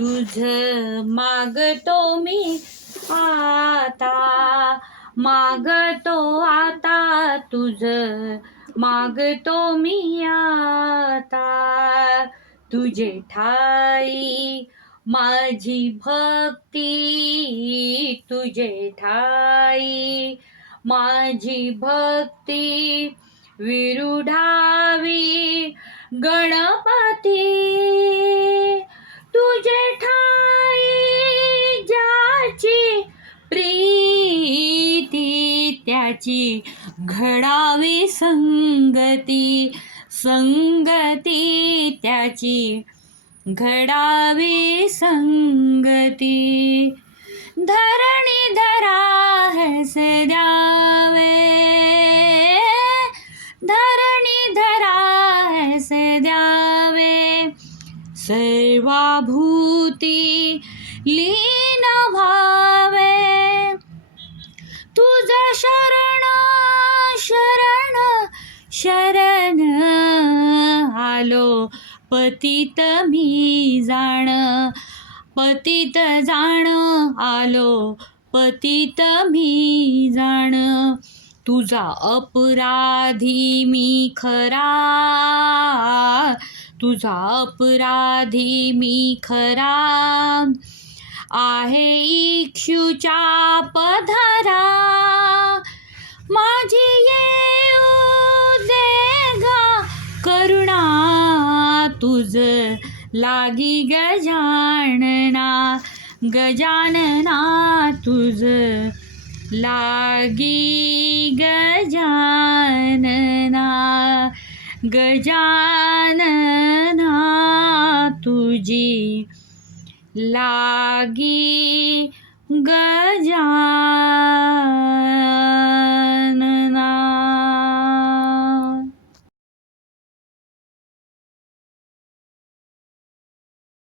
तुझ मागतो मी आता, मागतो आता तुझ मागतो मी आता. तुझे ठाई माझी भक्ती, तुझे ठाई माझी भक्ती विरुढावी गणपती. तुझे ठाई ज्याची प्रीती, त्याची घडावी संगती, संगती त्याची घडावी संगती. धरणी धरा हस द्यावे, धरणी धरा हस द्यावे. सर्वाभूती लीन व्हावे. तुझ शरण शरण शरण आलो, पतित मी जाण, पतित जाण आलो, पतित मी जाण. तुझा अपराधी मी खरा, तुझा अपराधी मी खरा. आहे इक्षुच्या पदरा, माझी येऊ दे गा करुणा. तुझ लागी गजानना, गजानना तुझ लागी गजानना, गजानना तुझी लागी